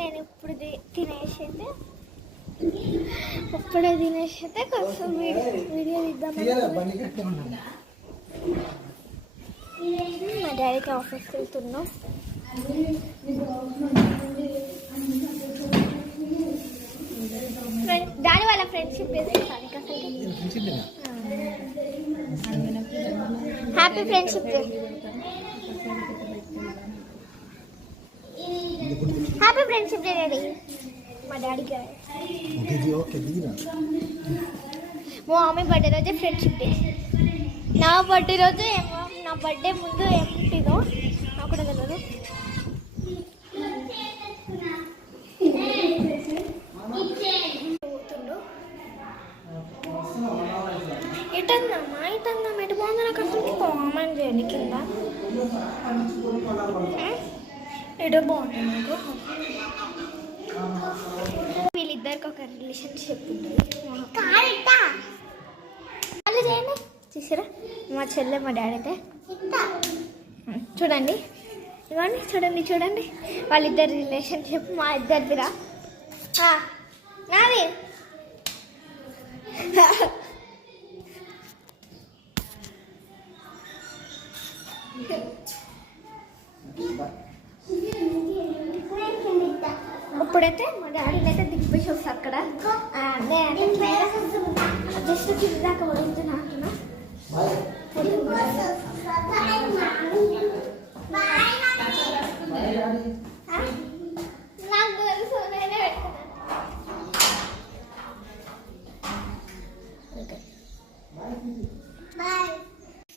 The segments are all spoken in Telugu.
నేను ఇప్పుడు తినేసైతే ఇప్పుడే తినేసైతే కొంచెం వీడియో తీద్దాం. మా డాడీకి ఆఫీస్కి వెళ్తున్నాం. డాడీ వాళ్ళ friendship happy friendship day. Happy friendship day daddy. మా డాడీకి మా మమ్మీ బర్త్డే రోజే ఫ్రెండ్షిప్ డే. నా బర్త్డే రోజు ఏమో, నా బర్త్డే ముందు ఏమిటిదో నాకు కూడా తెలియదు. ఇటందమ్మా ఎటు బాగుంది నాకు అసలు కామెంట్ చేయండి కింద. ఎటో బాగుంటుంది నాకు. వీళ్ళిద్దరికి ఒక రిలేషన్షిప్ ఉంటుంది. వాళ్ళు చేయండి చూసారా మా చెల్లె మా డాడీ అయితే. చూడండి ఇవ్వండి, చూడండి చూడండి వాళ్ళిద్దరి రిలేషన్షిప్. మా ఇద్దరిదిరా నాది. ఇప్పుడైతే మా డాడీని అయితే దిగిపోయి వస్తా అక్కడ. జస్ట్ కింద దాకా వదులుతున్నా అంటున్నా. నాకు తెలుసు నేనే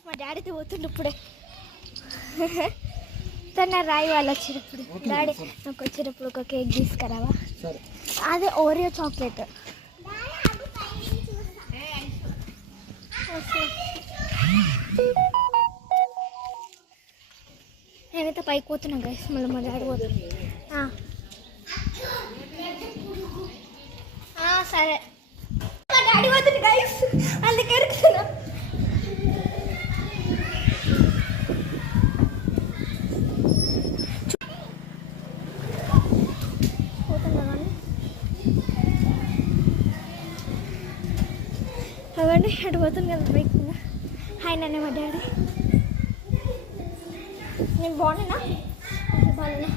మా డాడీతో పోతుండే ఇప్పుడే. తన రాయి వాళ్ళు వచ్చినప్పుడు డాడీ నాకు వచ్చినప్పుడు ఒక కేక్ తీసుకురావా? అదే ఓరియో చాక్లెట్. నేనైతే పైకి పోతున్నా గైస్. మళ్ళీ మా డాడీ పోతుంది. సరే మా డాడీ పోతుంది గైస్, అందుకే ఎరుకుతున్నా. అవండి అటు పోతుంది కదా బైక్ మీద. హాయ్ నాన్న మా డాడీ. నేను బాగున్నా బాగున్నా.